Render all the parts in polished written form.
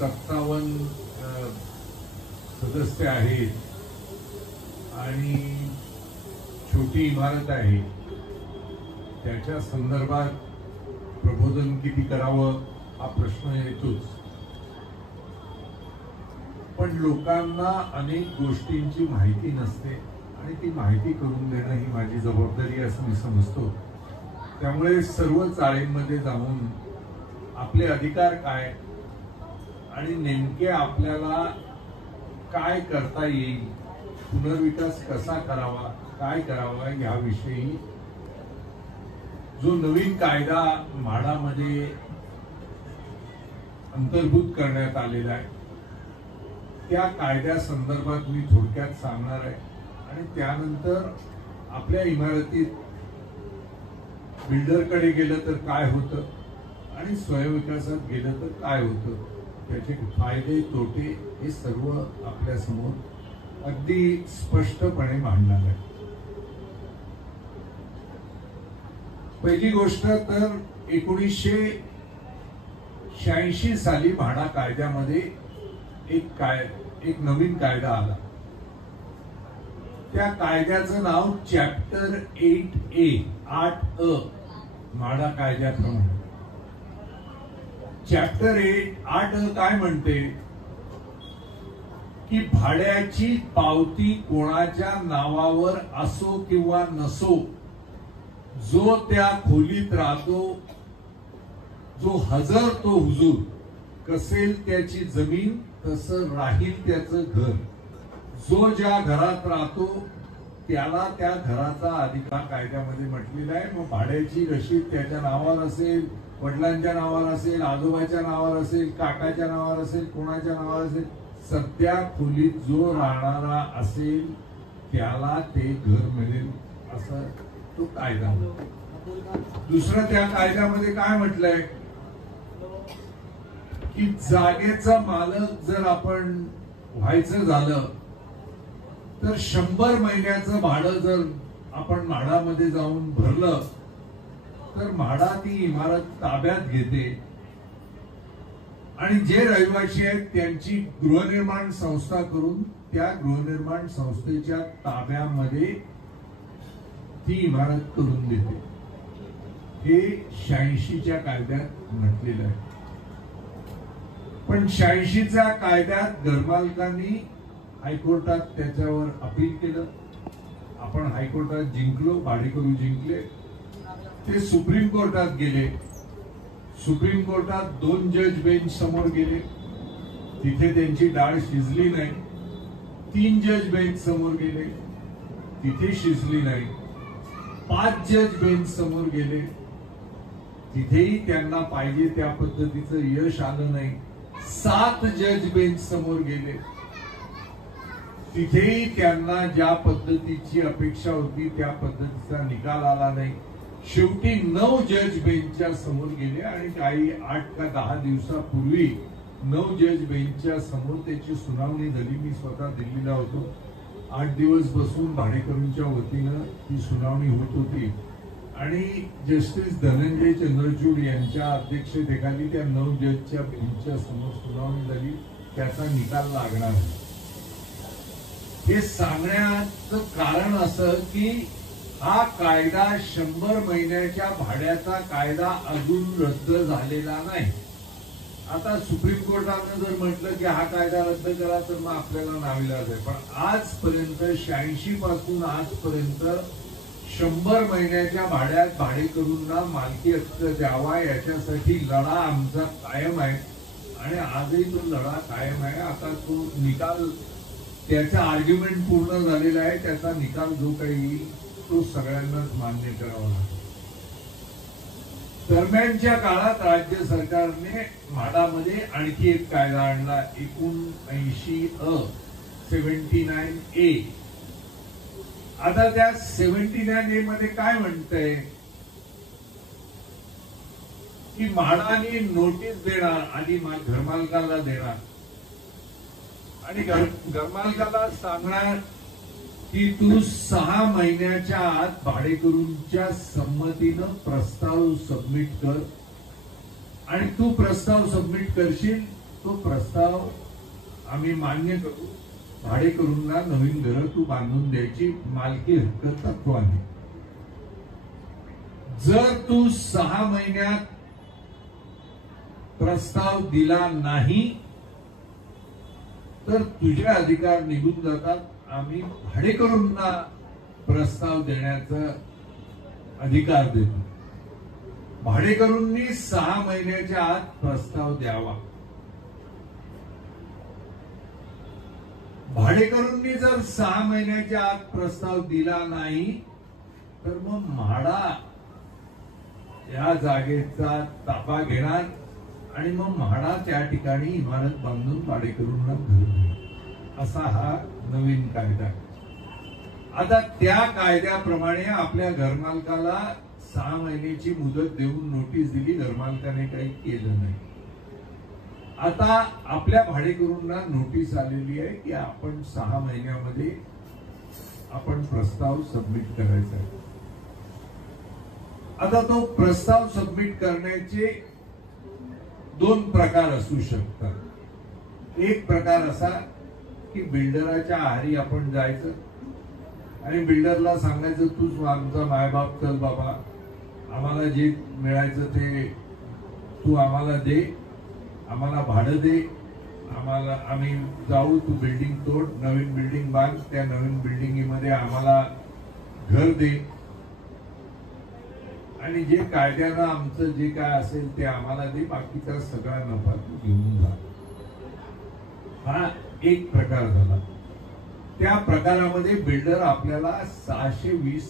57 सदस्य आहेत आणि छोटी इमारत आहे, त्याच्या संदर्भात प्रबोधन किती करावं हा प्रश्न येतोच. पण लोकांना अनेक गोष्टींची माहिती नसते आणि ती माहिती करून देणं ही माझी जबाबदारी असं मी समजतो. त्यामुळे सर्व चाळींमध्ये जाऊन आपले अधिकार काय आणि नेमके आपल्याला काय करता येईल, पुनर्विकास कसा करावा, काय करावा याविषयी जो नवीन कायदा म्हाडामध्ये अंतर्भूत करण्यात आलेला आहे त्या कायद्या संदर्भात मी थोडक्यात सांगणार आहे. आणि त्यानंतर आपल्या इमारतीत बिल्डरकडे गेलं तर काय होतं आणि स्वयंविकासात गेलं तर काय होतं, त्याचे फायदे तोटे हे सर्व आपल्या समोर अगदी स्पष्टपणे मांडणार आहे. पहिली गोष्ट तर 1986 साली म्हाडा कायद्यामध्ये एक नवीन कायदा आला. त्या कायद्याचं नाव चॅप्टर 8A 8A म्हाडा कायद्याप्रमाणे. चॅप्टर 8A काय म्हणते की भाड्याची पावती कोणाच्या नावावर असो किंवा नसो, जो त्या खोलीत राहतो, जो हजर तो हुजूर, कसेल त्याची जमीन तसं राहील त्याचं घर, जो ज्या घरात राहतो त्याला त्या घराचा अधिकार कायद्यामध्ये म्हटलेला आहे. मग भाड्याची रशीद त्याच्या नावावर असेल, वडिलांच्या नावावर असेल, आजोबाच्या नावावर असेल, काकाच्या नावावर असेल, कोणाच्या नावावर असेल, सध्या खोलीत जो राहणारा असेल त्याला ते घर मिळेल असं तो कायदा. दुसरं त्या कायद्यामध्ये काय म्हटलंय की जागेचा मालक जर आपण व्हायचं झालं तर 100 महिन्याचं भाडं जर आपण म्हाडामध्ये जाऊन भरलं तर म्हाडा ती इमारत ताब्यात घेते आणि जे रहिवासी आहेत त्यांची गृहनिर्माण संस्था करून त्या गृहनिर्माण संस्थेच्या ताब्यामध्ये ती इमारत करून देते. हे 86च्या कायद्यात म्हटलेलं आहे. पण 86च्या कायद्यात घरमालकांनी हायकोर्टात त्याच्यावर अपील केलं. आपण हायकोर्टात जिंकलो, भाडेकरू जिंकले. ते सुप्रीम कोर्टात गेले. सुप्रीम कोर्टात 2 जज बेंच समोर गेले, तिथे त्यांची डाळ शिजली नाही. 3 जज बेंच समोर गेले, तिथे शिजली नाही. 5 जज बेंच समोर गेले, तिथेही त्यांना पाहिजे त्या पद्धतीचं यश आलं नाही. 7 जज बेंच समोर गेले, तिथेही त्यांना ज्या पद्धतीची अपेक्षा होती त्या पद्धतीचा निकाल आला नाही. शेवटी 9 जज बेंचच्या समोर गेले आणि काही 8 का 10 दिवसापूर्वी 9 जज बेंचच्या समोर त्याची सुनावणी झाली. मी स्वतः दिल्लीला होतो. 8 दिवस बसून भाडेकरूंच्या वतीनं ती सुनावणी होत होती आणि जस्टिस धनंजय चंद्रचूड यांच्या अध्यक्षतेखाली त्या 9 जजच्या बेंचच्या समोर सुनावणी झाली. त्याचा निकाल लागणार. हे सांगण्याचं कारण असं की हा कायदा 100 महिन्याच्या भाड्याचा कायदा अजून रद्द झालेला नाही. आता सुप्रीम कोर्टाने जर म्हटलं की हा कायदा रद्द करा तर मग आपल्याला नाविलाज आहे. पण आजपर्यंत 86 पासून आजपर्यंत 100 महिन्याच्या भाड्यात भाडेकरूंना मालकी हक्क द्यावा याच्यासाठी लढा आमचा कायम आहे आणि आजही तो लढा कायम आहे. आता तो निकाल, त्याचा आर्ग्युमेंट पूर्ण झालेला आहे. त्याचा निकाल जो काही येईल तो सगळ्यांनाच मान्य करावा लागेल. दरम्यानच्या काळात राज्य सरकारने म्हाडामध्ये आणखी एक कायदा आणला 79A 79A. आता त्या 79A मध्ये काय म्हणतंय की म्हाडाने नोटीस देणार, आधी घरमालकाला देणार आणि घरमालकाला सांगणार की तू 6 महिन्याच्या आत भाडेकरूंच्या संमतीनं प्रस्ताव सबमिट कर आणि तू प्रस्ताव सबमिट करशील तो प्रस्ताव आम्ही मान्य करू. भाडेकरूंना नवीन घरं तू बांधून द्यायची मालकी हक्क तत्व आहे. जर तू 6 महिन्यात प्रस्ताव दिला नाही तर तुझे अधिकार निघून जातात. आम्ही भाडेकरूंना प्रस्ताव देण्याचा अधिकार देतो. भाडेकरूंनी 6 महिन्याच्या आत प्रस्ताव द्यावा. भाडेकरूंनी जर 6 महिन्याच्या आत प्रस्ताव दिला नाही तर मग म्हाडा या जागेचा ताबा घेणार आणि मग म्हाडा त्या ठिकाणी इमारत बांधून भाडेकरूंना घर देईल. असा हा नवीन कायदा आहे. आता त्या कायद्याप्रमाणे आपल्या घरमालकाला 6 महिन्याची मुदत देऊन नोटीस दिली. घरमालकाने काही केलं नाही. आता आपल्या भाडेकरूंना नोटीस आलेली आहे की आपण 6 महिन्यामध्ये आपण प्रस्ताव सबमिट करायचा आहे. आता तो प्रस्ताव सबमिट करण्याचे 2 प्रकार असू शकतात. एक प्रकार असा की बिल्डराच्या आहारी आपण जायचं आणि बिल्डरला सांगायचं तूच आमचा मायबाप चल बाबा, आम्हाला जे मिळायचं ते तू आम्हाला दे, आम्हाला भाडं दे, आम्ही जाऊ, तू बिल्डिंग तोड, नवीन बिल्डिंग बांध, त्या नवीन बिल्डिंगमध्ये आम्हाला घर दे आणि जे कायद्यानं आमचं जे काय असेल ते आम्हाला दे, बाकीचा सगळा नफा तू घेऊन जा. हा एक प्रकार झाला. त्या प्रकारामध्ये बिल्डर आपल्याला 420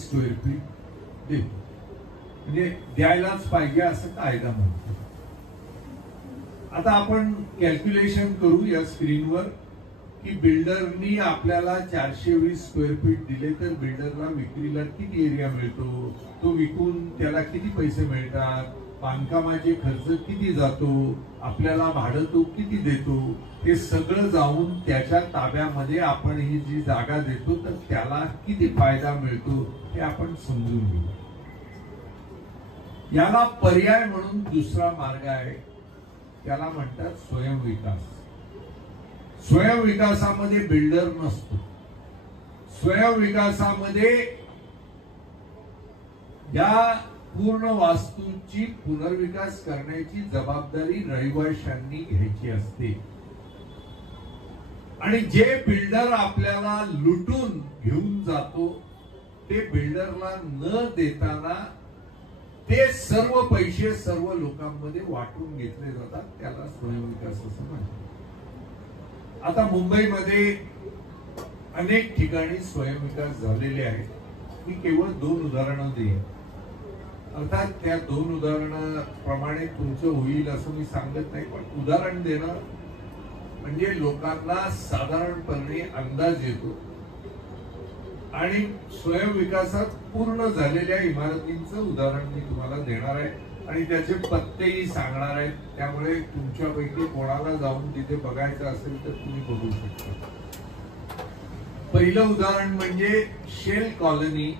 स्क्वेअर फीट देतो, म्हणजे द्यायलाच पाहिजे असं कायदा म्हणतो. आता आपण कॅल्क्युलेशन करू या स्क्रीनवर की बिल्डरनी आपल्याला 420 स्क्वेअर फीट दिले तर बिल्डरला विक्रीला किती एरिया मिळतो, तो विकून त्याला किती पैसे मिळतात, बांधकामाचे खर्च किती जातो, आपल्याला भाडं तो किती देतो, हे सगळं जाऊन त्याच्या ताब्यामध्ये आपण ही जी जागा देतो तर त्याला किती फायदा मिळतो हे आपण समजून घेऊ. याला पर्याय म्हणून दुसरा मार्ग आहे, त्याला म्हणतात स्वयंविकास. स्वयंविकासामध्ये बिल्डर नसतो. स्वयंविकासामध्ये या पूर्ण वास्तूची पुनर्विकास करण्याची जबाबदारी रहिवाशांनी घ्यायची असते आणि जे बिल्डर आपल्याला लुटून घेऊन जातो ते बिल्डरला न देताना ते सर्व पैसे सर्व लोकांमध्ये वाटून घेतले जातात. त्याला स्वयंविकास असं म्हणतात. आता मुंबईमध्ये अनेक ठिकाणी स्वयंविकास झालेले आहेत. मी केवळ 2 उदाहरणं देईन. अर्थात त्या 2 उदाहरणाप्रमाणे तुमचं होईल असं मी सांगत नाही, पण उदाहरण देणं म्हणजे लोकांना साधारणपणे अंदाज येतो. आणि स्वयंविकासात पूर्ण झालेल्या इमारतींचं उदाहरण मी तुम्हाला देणार आहे आणि त्याचे पत्तेही सांगणार आहेत. त्यामुळे तुमच्यापैकी कोणाला जाऊन तिथे बघायचं असेल तर तुम्ही बघू शकता. पहिलं उदाहरण म्हणजे शेल कॉलनी,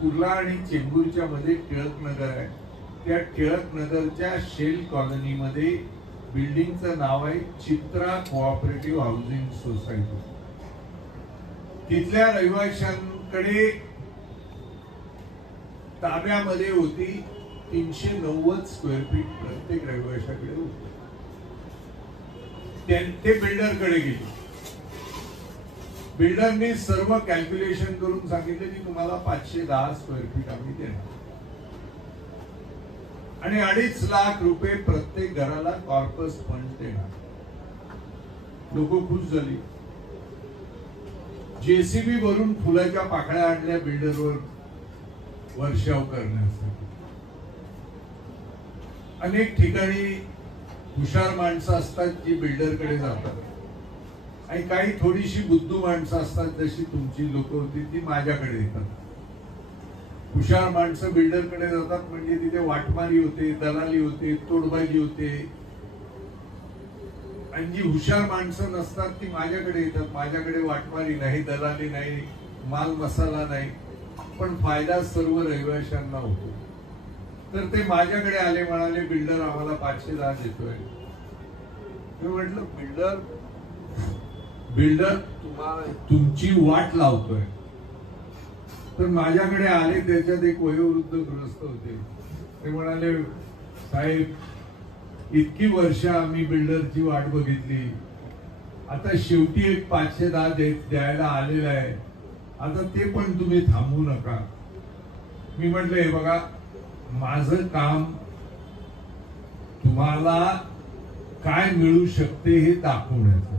कुर्ला आणि चेंबूरच्या मध्ये टिळक नगर आहे. त्या टिळक नगरच्या शेल कॉलनीमध्ये बिल्डिंगचं नाव आहे चित्रा कोऑपरेटिव्ह हाऊसिंग सोसायटी. तिथल्या रहिवाशांकडे ताब्यामध्ये होती 390 स्क्वेअर फीट प्रत्येक रहिवाशाकडे होते. ते बिल्डरकडे गेले. बिल्डरने सर्व कॅल्क्युलेशन करून सांगितले की तुम्हाला 510 स्क्वेअर फीट आम्ही देणार आणि 2.5 लाख रुपये प्रत्येक घराला कॉर्पस फंड देणार. लोक खुश झाली. जेसीबी वरून फुलाच्या पाकळ्या आणल्या बिल्डरवर वर्षाव करण्यासाठी. अनेक ठिकाणी हुशार माणसं असतात जी बिल्डरकडे जातात आणि काही थोडीशी बुद्धू माणसं असतात जशी तुमची लोक होती ती माझ्याकडे येतात. हुशार माणसं बिल्डरकडे जातात म्हणजे तिथे वाटमारी होते, दलाली होते, तोडबाजी होते. आणि जी हुशार माणसं नसतात ती माझ्याकडे येतात. माझ्याकडे वाटमारी नाही, दलाली नाही, माल मसाला नाही, पण फायदा सर्व रहिवाशांना होतो. तर ते माझ्याकडे आले, म्हणाले बिल्डर आम्हाला 510 देतोय. मी म्हटलं बिल्डर तुम्हाला तुमची वाट लावतोय. तर माझ्याकडे आले, त्याच्यात एक वयोवृद्ध गृहस्थ होते. ते म्हणाले साहेब इतकी वर्ष आम्ही बिल्डरची वाट बघितली, आता शेवटी एक 510 द्यायला आलेला आहे, आता ते पण तुम्ही थांबवू नका. मी म्हटलं हे बघा, माझं काम तुम्हाला काय मिळू शकते हे दाखवण्याचं.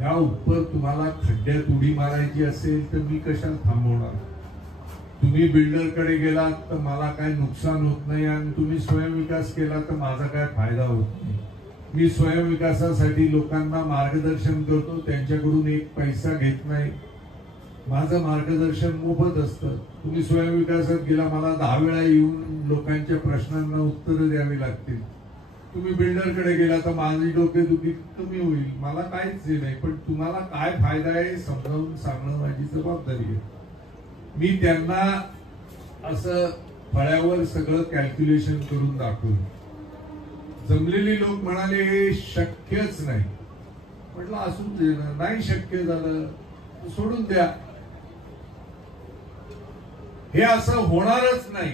या उपर तुम्हाला खड्ड्यात उडी मारायची असेल तर मी कशाला थांबवणार. तुम्ही बिल्डरकडे गेलात तर मला काय नुकसान होत नाही, आणि तुम्ही स्वयंविकास केला तर माझा काय फायदा होत नाही. मी स्वयंविकासासाठी लोकांना मार्गदर्शन करतो, त्यांच्याकडून एक पैसा घेत नाही. माझं मार्गदर्शन मोफत असतं. तुम्ही स्वयंविकासात गेला, मला 10 वेळा येऊन लोकांच्या प्रश्नांना उत्तरं द्यावी लागतील. तुम्ही बिल्डरकडे गेला तर माझी डोकेदुखी कमी होईल, मला काहीच नाही. पण तुम्हाला काय फायदा आहे समजावून सांगणं माझी जबाबदारी आहे. मी त्यांना असं फळ्यावर सगळं कॅल्क्युलेशन करून दाखवलं. जमलेली लोक म्हणाले हे शक्यच नाही. म्हटलं असू दे ना, नाही शक्य झालं सोडून द्या, हे असं होणारच नाही.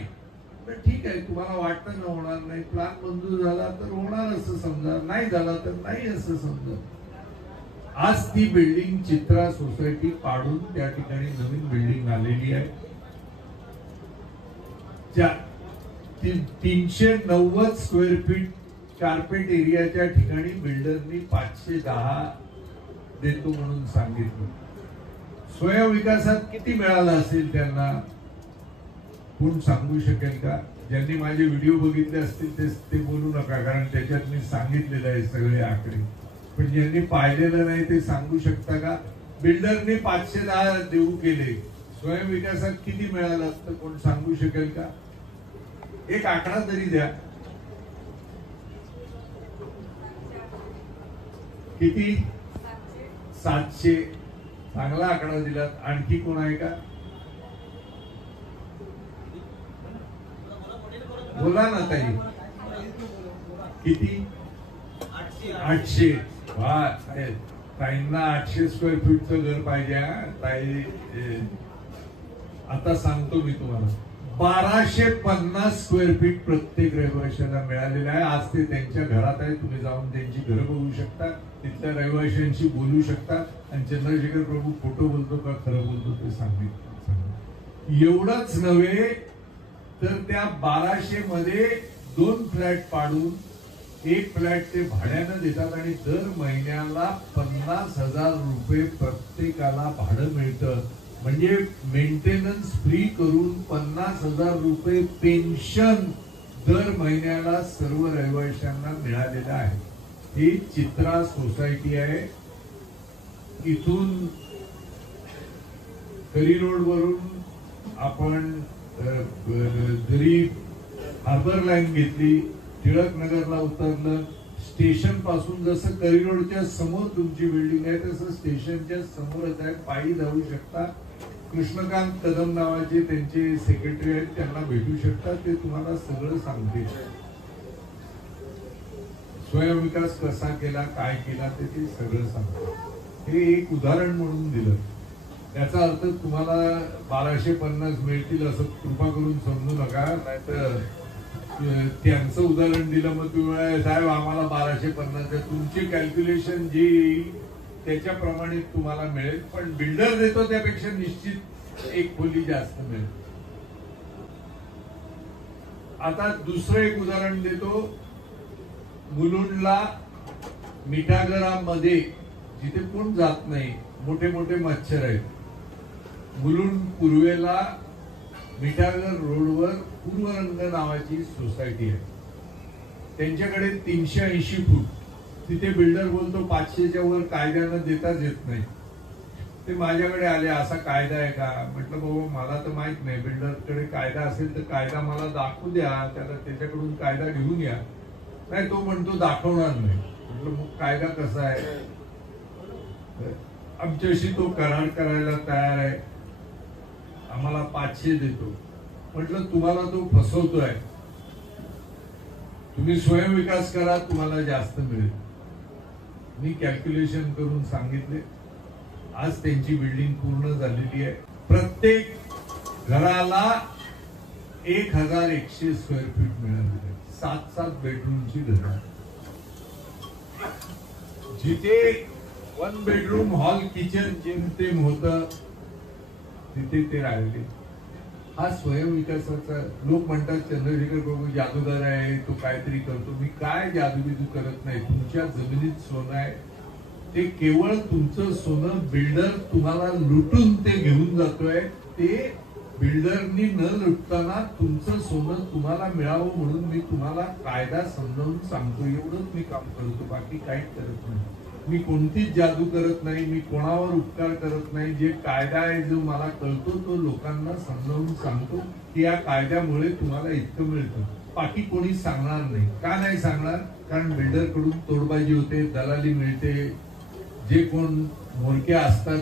ठीक आहे, तुम्हाला वाटतं ना होणार नाही, प्लॅन मंजूर झाला तर होणार असं समजा, नाही झाला तर नाही असं समजा. आज ती बिल्डिंग चित्रा सोसायटी पाडून त्या ठिकाणी नवीन बिल्डिंग आलेली आहे. 390 स्क्वेअर फीट कार्पेट एरियाच्या ठिकाणी बिल्डरनी 510 देतो म्हणून सांगितलं. स्वयंविकासात किती मिळालं असेल त्यांना कोण सांगू शकेल का? ज्यांनी माझे व्हिडिओ बघितले असतील ते बोलू नका, कारण त्याच्यात मी सांगितलेलं आहे सगळे आकडे. पण ज्यांनी पाहिलेलं नाही ते सांगू शकता का? बिल्डरने 510 देऊ केले, स्वयंविकासात किती मिळालं असतं कोण सांगू शकेल का? एक आकडा तरी द्या. किती? 700. चांगला आकडा दिला. आणखी कोण आहे का? बोला ना ताई. किती? 800. वा, ताईंना 800 स्क्वेअर फीटचं घर पाहिजे. ताई आता सांगतो मी तुम्हाला, 1250 स्क्वेअर फीट प्रत्येक रहिवाशाला मिळालेलं आहे. आज ते त्यांच्या घरात आहे, तुम्ही जाऊन त्यांची घरं बघू शकता, तिथल्या रहिवाशांशी बोलू शकता, आणि चंद्रशेखर प्रभू खोटं बोलतो का खरं बोलतो ते सांगितलं. एवढंच नव्हे तर त्या 1200 मध्ये 2 फ्लॅट पाडून एक फ्लॅट ते भाड्यानं देतात, आणि दर महिन्याला 50,000 रुपये प्रत्येकाला भाडं मिळतं. म्हणजे मेंटेनन्स फ्री करून 50,000 रुपये पेन्शन दर महिन्याला सर्व रहिवाशांना मिळालेलं आहे. ही चित्रा सोसायटी आहे. इथून करी रोड वरून आपण जरी हार्बर लाईन घेतली, टिळक नगरला उतरलं, स्टेशन पासून जसं करी रोडच्या समोर तुमची बिल्डिंग आहे तसं स्टेशनच्या समोरच आहे, पायी जाऊ शकता. कृष्णकांत कदम नावाचे त्यांचे सेक्रेटरी आहेत, त्यांना भेटू शकता, ते तुम्हाला सगळं सांगतील. स्वयंविकास कसा केला, काय केला ते सगळं सांगतात. हे एक उदाहरण म्हणून दिलं. त्याचा अर्थ तुम्हाला 1250 मिळतील असं कृपा करून समजू नका, नाहीतर त्यांचं उदाहरण दिलं मग तुम्ही साहेब आम्हाला 1250 तुमची कॅल्क्युलेशन जे येईल त्याच्याप्रमाणे तुम्हाला मिळेल. पण बिल्डर देतो त्यापेक्षा निश्चित एक खोली जास्त मिळेल. आता दुसरं एक उदाहरण देतो. मुलुंडला मिठागरामध्ये जिथे कोण जात नाही, मोठे मोठे मच्छर आहेत. मुलुंड पूर्वेला मिठागर रोडवर पूर्वरंग नावाची सोसायटी आहे. त्यांच्याकडे 380 फूट. तिथे बिल्डर बोलतो 500च्या वर कायद्यानं देताच येत नाही. ते माझ्याकडे आले, असा कायदा आहे का? म्हटलं बाबा मला तर माहित नाही, बिल्डरकडे कायदा असेल तर कायदा मला दाखवू द्या, त्याला त्याच्याकडून कायदा घेऊन या. नाही, तो म्हणतो दाखवणार नाही. म्हटलं मग कायदा कसा आहे? आमच्याशी तो करार करायला तयार आहे, आम्हाला 500 देतो. म्हटलं तुम्हाला तो फसवतोय. तुम्ही स्वयंविकास करा, तुम्हाला जास्त मिळेल. मी कॅल्क्युलेशन करून सांगितले. आज त्यांची बिल्डिंग पूर्ण झालेली आहे. प्रत्येक घराला 1100 स्क्वेअर फीट मिळालेली आहे. 7-7 बेडरूमची घरं. जिथे 1 बेडरूम हॉल किचन जिम होतं तिथे ते राहिले. हा स्वयंविकासाचा. लोक म्हणतात चंद्रशेखर बाबू जादूगार आहे, तो काहीतरी करतो. मी काय जादूबिदू करत नाही. तुमच्या जमिनीत सोनं आहे, ते केवळ तुमचं सोनं बिल्डर तुम्हाला लुटून ते घेऊन जातोय. ते बिल्डरनी न लुटताना तुमचं सोनं तुम्हाला मिळावं म्हणून मी तुम्हाला कायदा समजावून सांगतो. एवढंच मी काम करतो, बाकी काहीच करत नाही. मी कोणतीच जादू करत नाही. मी कोणावर उपकार करत नाही. जे कायदा आहे जो मला कळतो तो लोकांना समजावून सांगतो की या कायद्यामुळे तुम्हाला इतकं मिळतं. बाकी कोणी सांगणार नाही. का नाही सांगणार? कारण बिल्डर कडून तोडबाजी होते, दलाली मिळते. जे कोण मोरक्या असतात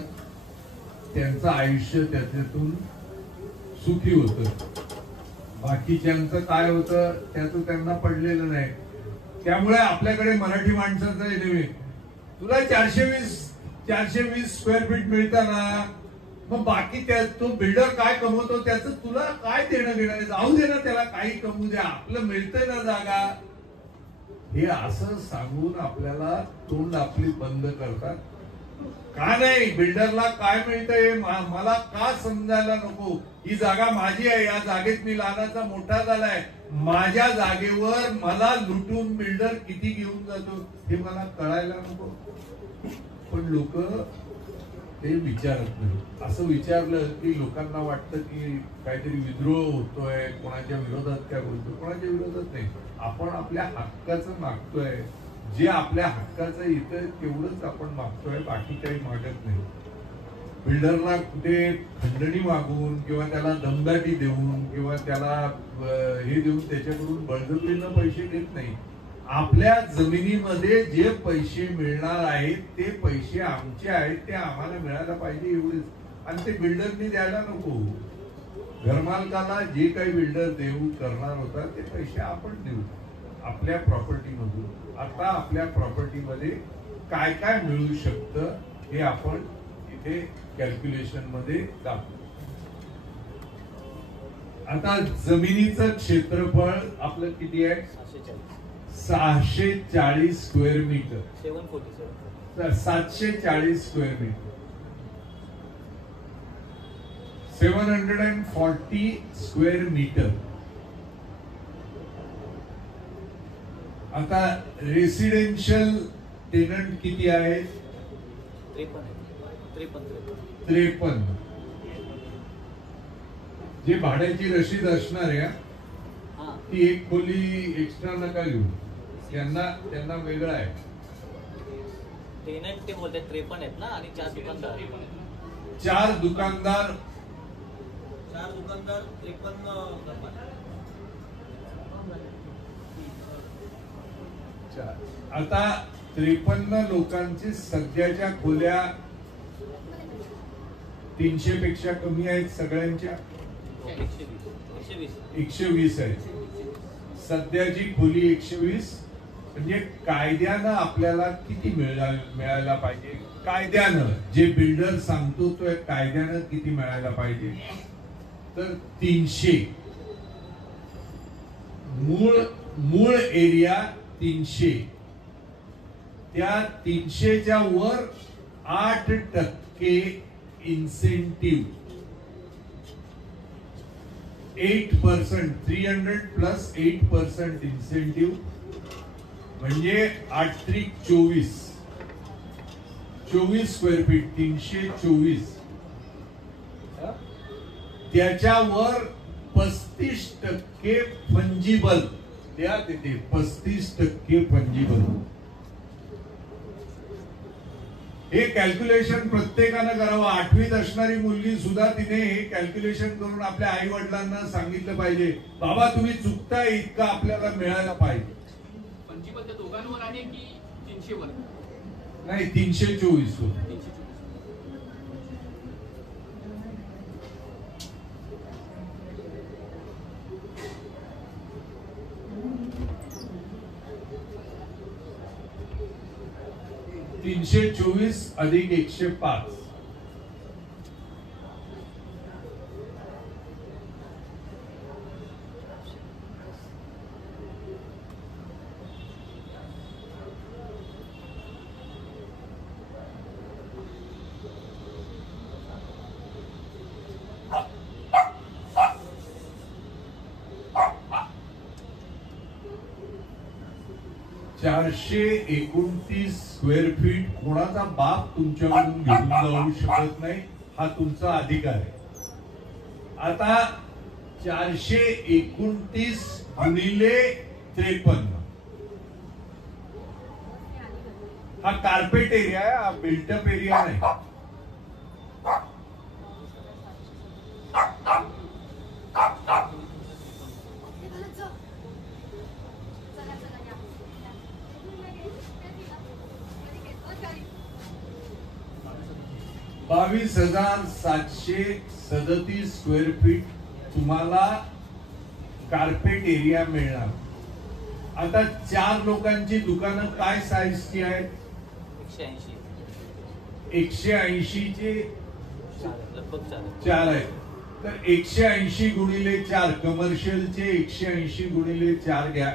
त्यांचं आयुष्य त्याच्यातून सुखी होतं. बाकीच्यांचं काय होतं त्याचं त्यांना पडलेलं नाही. त्यामुळे आपल्याकडे मराठी माणसाचं नेहमी तुला 420 स्क्वेअर फीट मिळताना मग बाकी तो बिल्डर काय कमवतो त्याचं तुला काय देणं घेणं? जाऊ दे ना, त्याला काही कमवू द्या, आपलं मिळतंय ना जागा. हे असं सांगून आपल्याला तोंड आपली बंद करतात. का नाही? बिल्डरला काय मिळतंय मला का समजायला नको? ही जागा माझी आहे, या जागेत मी लहानाचा मोठा झालाय. माझ्या जागेवर मला लुटून बिल्डर किती घेऊन जातो हे मला कळायला नको. पण लोक ते विचारत नाही. असं विचारलं की लोकांना वाटतं की काहीतरी विद्रोह होतोय, कोणाच्या विरोधात काय बोलतो. कोणाच्या विरोधात नाही. आपण आपल्या हक्काचं मागतोय. जे आपल्या हक्काचं येतं तेवढंच आपण मागतोय, बाकी काही मागत नाही. बिल्डरला कुठे खंडणी मागून किंवा त्याला दमदाटी देऊन किंवा त्याला हे देऊन त्याच्याकडून बळजबरीनं पैसे घेत नाही. आपल्या जमिनीमध्ये जे पैसे मिळणार आहेत ते पैसे आमचे आहेत, ते आम्हाला मिळायला पाहिजे एवढेच. आणि ते बिल्डरनी द्यायला नको. घरमालकाला जे काही बिल्डर देऊ करणार होता ते पैसे आपण देऊ आपल्या प्रॉपर्टी मधून. आता आपल्या प्रॉपर्टी मध्ये काय काय मिळू शकतं हे आपण इथे कॅल्क्युलेशन मध्ये दाखवू. आता जमिनीचं क्षेत्रफळ आपलं किती आहे? 640 square metre. 740 square metre. 740 square metre. आता रेसिडेन्शियल टेनंट किती आहे? 53. जे भाड्याची रशीद असणार आहे ती एक खोली एक्स्ट्रा नका घेऊ. त्यांना वेगळं आहे. टेनंट ते बोलतात 53 आहेत ना. आणि 4 दुकानदार 53. आता 53 लोकांची सध्याच्या खोल्या 300 पेक्षा कमी आहेत. सगळ्यांच्या 120 आहेत. सध्याची खोली 120. म्हणजे कायद्यानं आपल्याला किती मिळायला पाहिजे? कायद्यानं जे बिल्डर सांगतो तो कायद्यानं किती मिळायला पाहिजे? तर 300. मूळ एरिया 300. त्या 300च्या वर 8% इन्सेंटिव्ह. 8%. 300 प्लस 8% इन्सेंटिव्ह म्हणजे 8×3 24 स्क्वेअर फीट. 324. त्याच्यावर 35% फंजिबल. त्या तिथे 35% फंजिबल. हे कॅल्क्युलेशन प्रत्येकानं करावं. 8वीत असणारी मुलगी सुद्धा तिने हे कॅल्क्युलेशन करून आपल्या आई वडिलांना सांगितलं पाहिजे, बाबा तुम्ही चुकताय, इतकं आपल्याला मिळायला पाहिजे. पंचीबद्ध दोघांवर आहे की 300 वर? नाही, 324 वर. 324 अधिक 105. चारशे 29 स्क्वेअर फीट कोणाचा बाप तुमच्याकडून घेऊन जाऊ शकत नाही, हा तुमचा अधिकार आहे. आता 429 गुणिले 53 हा कार्पेट एरिया आहे, हा बिल्टअप एरिया नाही. बावीस 22,737 स्क्वेअर फीट तुम्हाला कार्पेट एरिया मिळणार. आता 4 लोकांची दुकानं काय साईजची आहेत? 180 चे लगभग 4 आहेत. तर 180 गुणिले 4 कमर्शियलचे 180 गुणिले 4 घ्या.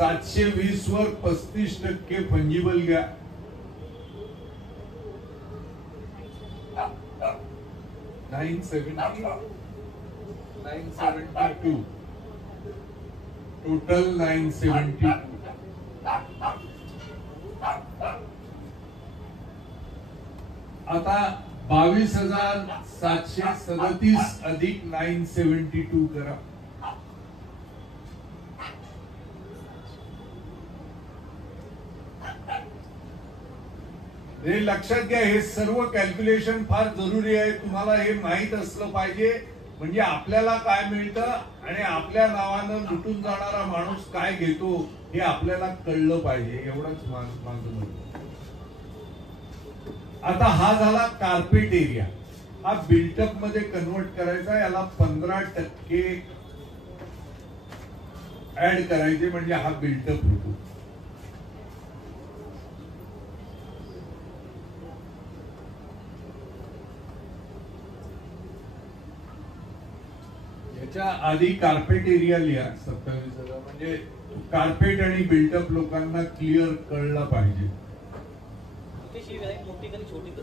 720 वर 35% फंजिबल घ्या. 972 टोटल 972. आता 22,737 अधिक 972 करा. हे लक्षात घ्या, हे सर्व कॅल्क्युलेशन फार जरुरी आहे. तुम्हाला हे माहित असलं पाहिजे, म्हणजे आपल्याला काय मिळतं आणि आपल्या नावानं लुटून जाणारा माणूस काय घेतो हे आपल्याला कळलं पाहिजे. एवढंच माझं म्हणणं. आता हा झाला कार्पेट एरिया. हा बिल्टअप मध्ये कन्वर्ट करायचा, याला 15% ऍड करायचे, म्हणजे हा बिल्टअप होतो. याच्या आधी कार्पेट एरिया लिहा 27,000. म्हणजे कार्पेट आणि बिल्टअप लोकांना क्लिअर कळलं पाहिजे. मोठी कधी छोटी कर.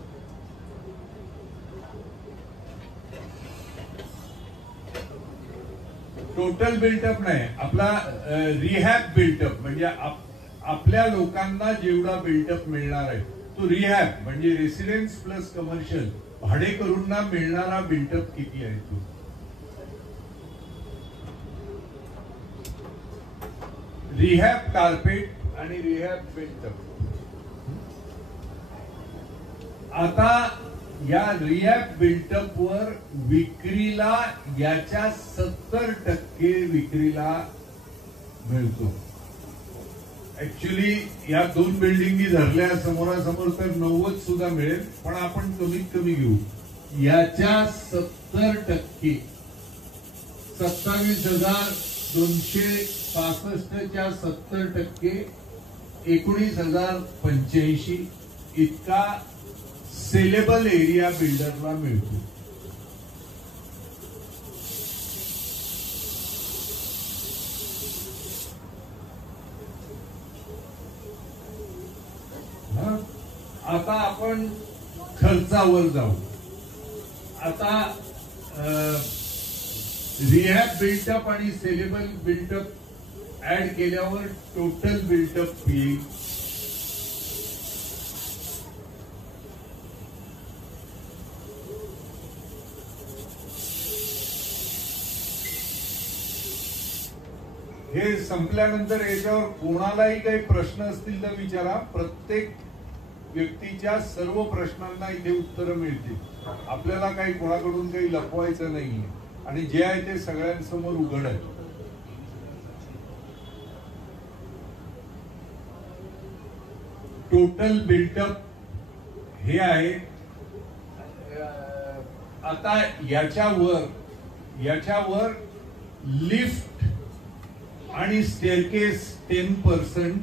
टोटल बिल्टअप नाही, आपला रिहॅब बिल्टअप, म्हणजे आपल्या लोकांना जेवढा बिल्टअप मिळणार आहे तो रिहॅब म्हणजे रेसिडेन्स प्लस कमर्शियल भाडेकरूंना मिळणारा बिल्टअप किती आहे तो. रिहॅब कार्पेट आणि रिहॅब बिल्टअप. आता या रिहॅब बिल्टअप वर विक्रीला याच्या 70% विक्रीला मिळतो. ऍक्च्युली या 2 बिल्डिंगी धरल्या समोरासमोर तर 90 सुद्धा मिळेल, पण आपण कमीत कमी घेऊ. याच्या 70% 27,265 च्या 70% 19,085 इतका सेलेबल एरिया बिल्डरला मिळतो. आता आपण खर्चावर जाऊ. आता रिहॅब बिल्टअप आणि सेलेबल बिल्टअप ऍड केल्यावर टोटल बिल्टअप येईल. हे संपल्यानंतर याच्यावर कोणालाही काही प्रश्न असतील तर विचारा. प्रत्येक व्यक्तीच्या सर्व प्रश्नांना इथे उत्तर मिळतील. आपल्याला काही कोणाकडून काही लपवायचं नाहीये आणि जे आहे ते सगळ्यांसमोर उघड आहे. टोटल बिल्टअप हे आहे. आता याच्यावर लिफ्ट आणि स्टेअरकेस 10%.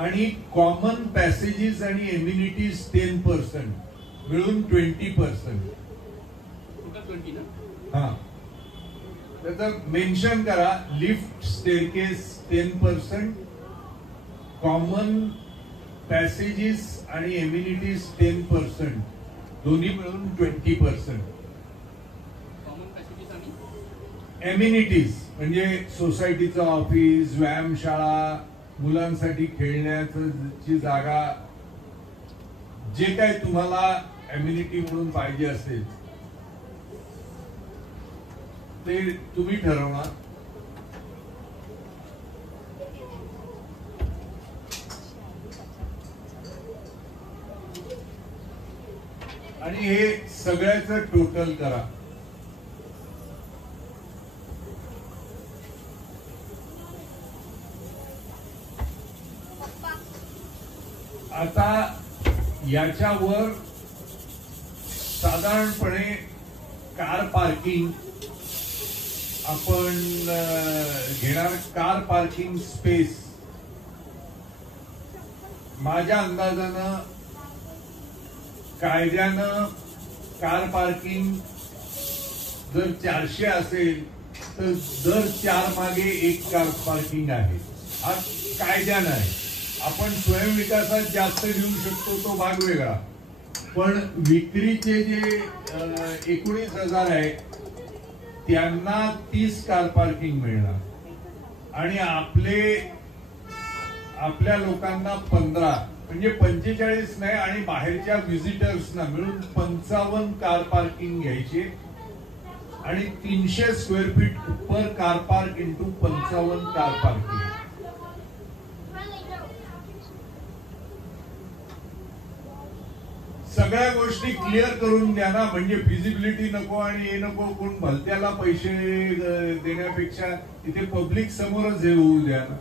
आणि कॉमन पॅसेजेस आणि एम्युनिटीज 10%, मिळून 20%. टोटल 20 ना. हा, त्याचं मेन्शन करा. लिफ्ट स्टेअरकेस 10%, कॉमन पॅसेजेस आणि एम्युनिटीज 10%, दोन्ही मिळून 20%. कॉमन पॅसेजेस आणि एम्युनिटीज म्हणजे सोसायटीचं ऑफिस, व्यायामशाळा, मुलांसाठी खेळण्याची जागा, जे काय तुम्हाला एम्युनिटी म्हणून पाहिजे असेल ते तुम्ही ठरवणार. आणि हे सगळ्याचं टोटल करा. आता याच्यावर साधारणपणे कार पार्किंग आपण घेणार. कार पार्किंग स्पेस माझ्या अंदाजानं कायद्यानं कार पार्किंग जर 400 असेल तर दर 4 मागे 1 कार पार्किंग आहे. हा कायद्यानं आहे. आपण स्वयंविकासात जास्त देऊ शकतो तो भाग वेगळा, पण विक्रीचे जे 19,000 आहे त्यांना 30 कार पार्किंग मिळणार आणि आपल्या लोकांना 15 म्हणजे 45 नाही आणि बाहेरच्या व्हिजिटर्सना मिळून 55 कार पार्किंग घ्यायची आणि 300 square feet per car park into 55 car parking. सगळ्या गोष्टी क्लिअर करून द्या ना, म्हणजे फिजिबिलिटी नको आणि हे नको, कोण भलत्याला पैसे देण्यापेक्षा इथे पब्लिक समोरच हे होऊ द्या ना.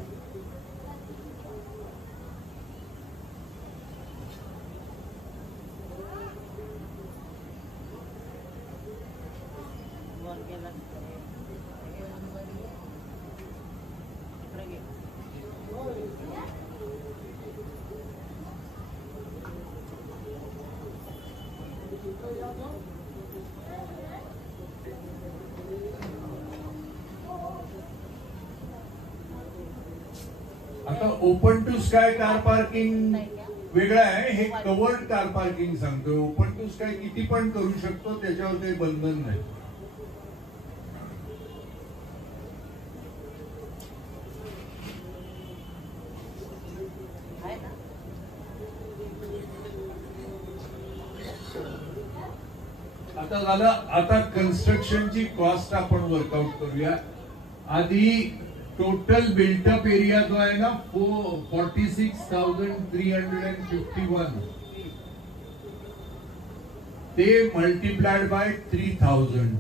आता open to sky car parking वेगळं आहे, हे कवर्ड कार पार्किंग सांगतोय. ओपन टू स्काय किती पण करू शकतो, त्याच्यावर काही बंधन नाही. आता झालं. आता कन्स्ट्रक्शनची कॉस्ट आपण वर्कआउट करूया. आधी टोटल बिल्टअप एरिया जो आहे ना 46,351 ते मल्टिप्लाइड बाय 3,000.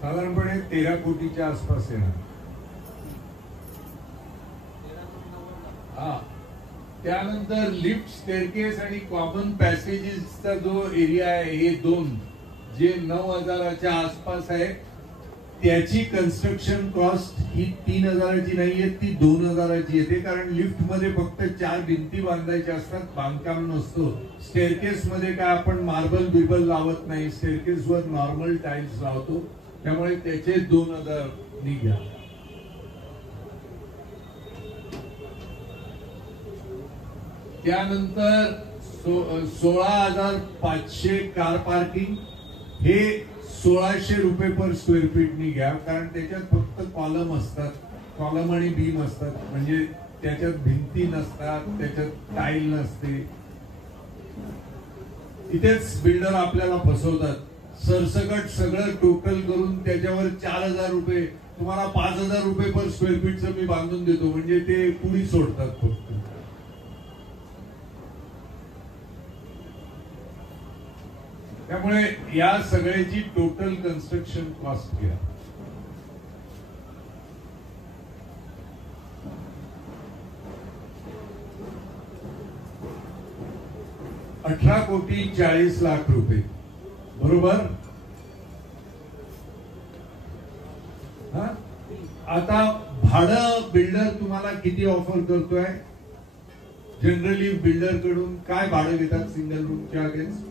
साधारणपणे 13 कोटीच्या आसपास येणार. हा, त्यानंतर लिफ्ट, स्टेअरकेस आणि कॉमन पॅसेजेसचा जो एरिया आहे, हे दोन जे 9,000च्या आसपास आहे, त्याची कन्स्ट्रक्शन कॉस्ट ही 3,000ची नाहीये, ती 2,000ची येते. कारण लिफ्ट मध्ये फक्त 4 भिंती बांधायच्या असतात, बांधकाम नसतो. स्टेअरकेस मध्ये काय आपण मार्बल बिबल लावत नाही, स्टेअरकेस वर नॉर्मल टाइल्स लावतो, त्यामुळे त्याचे 2,000 निघा. त्यानंतर 16,500 कार पार्किंग, हे 1,600 रुपये पर स्क्वेअर फीट घ्या. कारण त्याच्यात फक्त कॉलम असतात, कॉलम आणि बीम असतात, म्हणजे त्याच्यात भिंती नसतात, त्याच्यात टाईल नसते. इथेच बिल्डर आपल्याला फसवतात. सरसकट सगळं टोटल करून त्याच्यावर 4,000 रुपये, तुम्हाला 5,000 रुपये पर स्क्वेअर फीटचं मी बांधून देतो, म्हणजे ते पुढी सोडतात फक्त. त्यामुळे या सगळ्याची टोटल कन्स्ट्रक्शन कॉस्ट घ्या. ₹18,40,00,000 बरोबर. आता भाडं बिल्डर तुम्हाला किती ऑफर करतोय? जनरली बिल्डर कडून काय भाडं घेतात सिंगल रूमच्या अगेन्स्ट?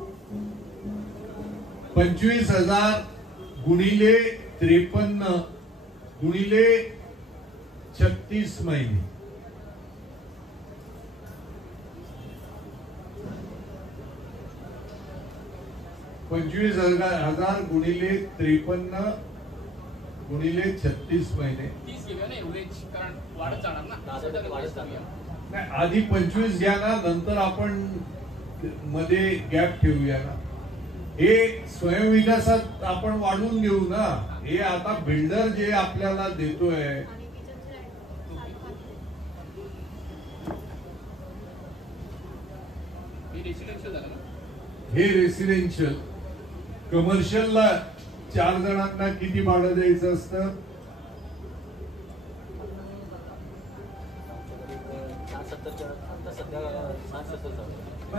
25,000 गुणिले 53 गुणिले 36 महिने. ₹25,000 गुणिले 53 गुणिले 36 महिने. 30 घेऊया ना एव्हरेज, कारण वाढत जाणार ना. 10% वाढत जाणार. नाही, आधी 25 घ्या ना, नंतर आपण मध्ये गॅप ठेवूया ना. हे स्वयंविकासात आपण वाढवून घेऊ ना. हे आता बिल्डर जे आपल्याला देतोय, रेसिडेन्शियल झालं ना. हे रेसिडेन्शियल. कमर्शियलला 4 जणांना किती भाडं द्यायचं असतं?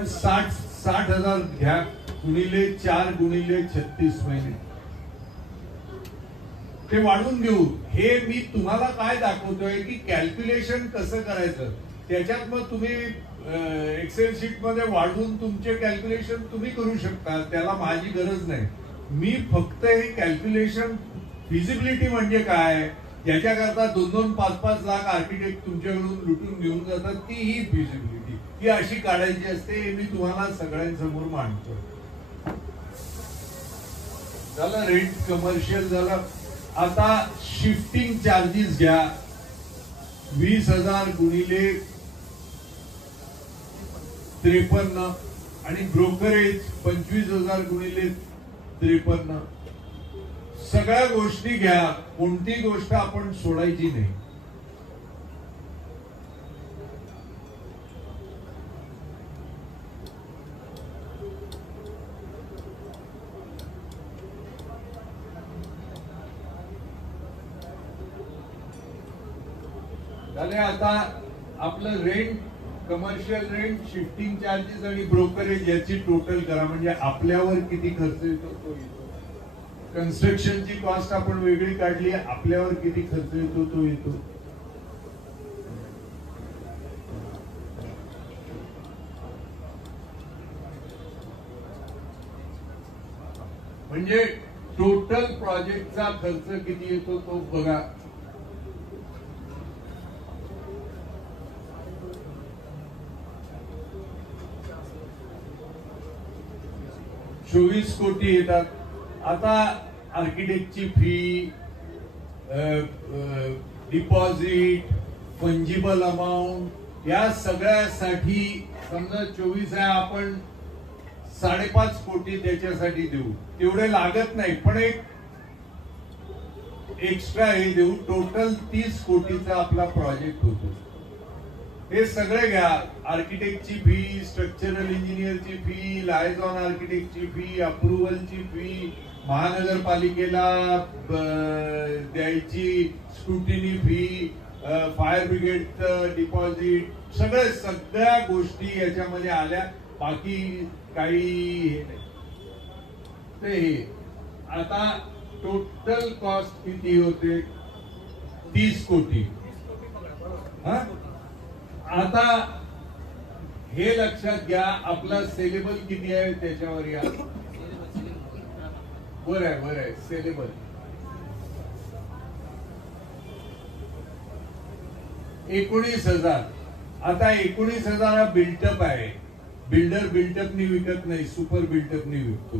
60,000 घ्या गुणिले 4 गुणिले 36 महिने. ते वाढवून घेऊ. हे मी तुम्हाला काय दाखवतोय की कॅल्क्युलेशन कसं करायचं. त्याच्यात मग तुम्ही एक्सेल शीट मध्ये वाढवून तुमचे कॅल्क्युलेशन तुम्ही करू शकता. त्याला माझी गरज नाही. मी फक्त हे कॅल्क्युलेशन फिजिबिलिटी म्हणजे काय, ज्याच्याकरता 2-2, 5-5 लाख आर्किटेक्ट तुमच्याकडून लुटून घेऊन जातात, ती ही फिजिबिलिटी ही अशी काढायची असते. हे मी तुम्हाला सगळ्यांसमोर मांडतो. झालं रेंट कमर्शियल झालं. आता शिफ्टिंग चार्जेस घ्या. 20,000 गुणिले 53 आणि ब्रोकरेज 25,000 गुणिले 53. सगळ्या गोष्टी घ्या. कोणती गोष्ट आपण सोडायची नाही. झाले. आता आपलं rent, commercial rent, shifting charges आणि ब्रोकरेज याची टोटल करा. म्हणजे आपल्यावर किती खर्च येतो तो येतो. कन्स्ट्रक्शनची कॉस्ट आपण वेगळी काढली, आपल्यावर किती खर्च येतो तो येतो. म्हणजे टोटल प्रोजेक्टचा खर्च किती येतो तो बघा. ₹24 कोटी येतात. आता आर्किटेक्टची फी, डिपॉझिट, फंजिबल अमाऊंट या सगळ्यासाठी समजा 24 आहे, आपण 5.5 कोटी त्याच्यासाठी देऊ. तेवढे लागत नाही, पण एक एक्स्ट्रा हे देऊ. टोटल 30 कोटीचा आपला प्रोजेक्ट होतो. हे सगळे घ्या. आर्किटेक्टची फी, स्ट्रक्चरल इंजिनियरची फी, लायझॉन आर्किटेक्टची फी, अप्रुव्हलची फी, महानगरपालिकेला द्यायची स्क्रुटिनी फी, फायर ब्रिगेडचं डिपॉझिट, सगळ्या गोष्टी याच्यामध्ये आल्या. बाकी काही हे नाही. ते हे आता टोटल कॉस्ट किती होते? 30 कोटी. हा, आता हे लक्षात घ्या. आपला सेलेबल किती आहे त्याच्यावर या. वर आहे सेलेबल. $19,000. आता 19,000 हा बिल्टअप आहे. बिल्डर बिल्टअपनी विकत नाही, सुपर बिल्टअपनी विकतो.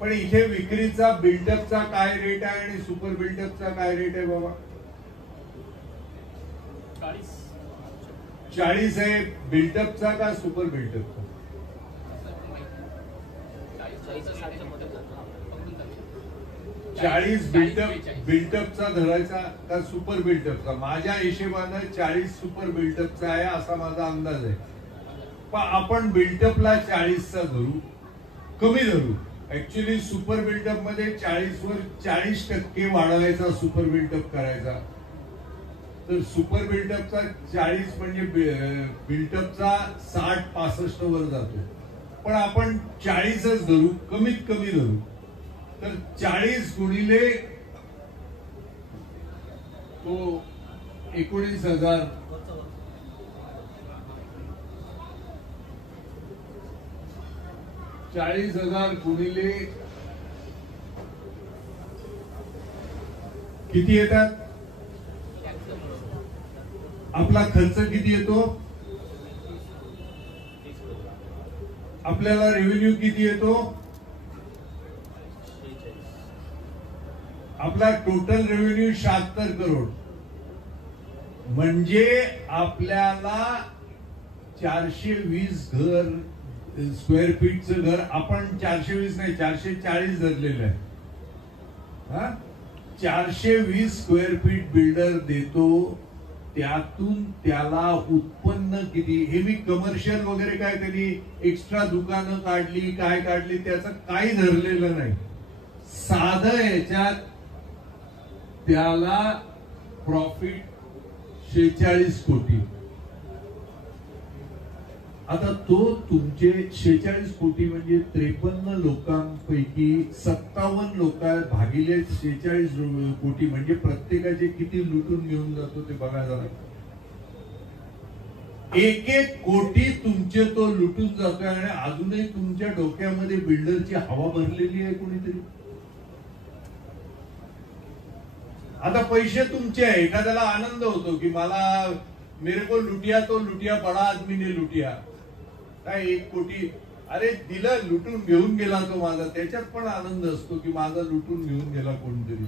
पण इथे विक्रीचा बिल्टअपचा काय रेट आहे आणि सुपर बिल्टअपचा काय रेट आहे बाबा? 40 आहे. बिल्टअपचा का सुपर बिल्टअपचा? 40 बिल्टअपचा धरायचा का सुपर बिल्टअपचा? माझ्या हिशेबानं 40 सुपर बिल्टअपचा आहे असा माझा अंदाज आहे. पण आपण बिल्टअपला 40चा धरू. कमी धरू. ऍक्च्युली सुपर बिल्डअप मध्ये 40 वर 40% वाढवायचा, सुपर बिल्डअप करायचा. तर सुपर बिल्डअपचा 40 म्हणजे बिल्डअपचा 60-65 वर जातो. पण आपण 40च धरू, कमीत कमी धरू. तर 40 गुणिले तो 19,000 40,000 गुणिले किती येतात? आपला खर्च किती येतो? आपल्याला रेव्हेन्यू किती येतो? आपला टोटल रेव्हेन्यू 76 करोड. म्हणजे आपल्याला 420 घर स्क्वेअर फीटचं घर, आपण 420 नाही 440 धरलेलं आहे. 420 स्क्वेअर फीट बिल्डर देतो. त्यातून त्याला उत्पन्न किती, हे मी कमर्शियल वगैरे काय त्यांनी एक्स्ट्रा दुकानं काढली काय काढली त्याचं काही धरलेलं नाही. साधं याच्यात त्याला प्रॉफिट 46 कोटी. आता तो तुमचे 46 कोटी म्हणजे 53 लोकांपैकी 57 लोक भागिले 46 कोटी म्हणजे प्रत्येकाचे किती लुटून घेऊन जातो ते बघा जरा. 1-1 कोटी तुमचे तो लुटून जातोय आणि अजूनही तुमच्या डोक्यामध्ये बिल्डरची हवा भरलेली आहे कोणीतरी. आता पैसे तुमचे आहे. एखाद्याला आनंद होतो की मला मेरे को लुटिया तो लुटिया, बडा आदमी ने लुटिया. काय 1 कोटी अरे दिलं, लुटून घेऊन गेला तो माझा, त्याच्यात पण आनंद असतो की माझा लुटून घेऊन गेला कोणतरी.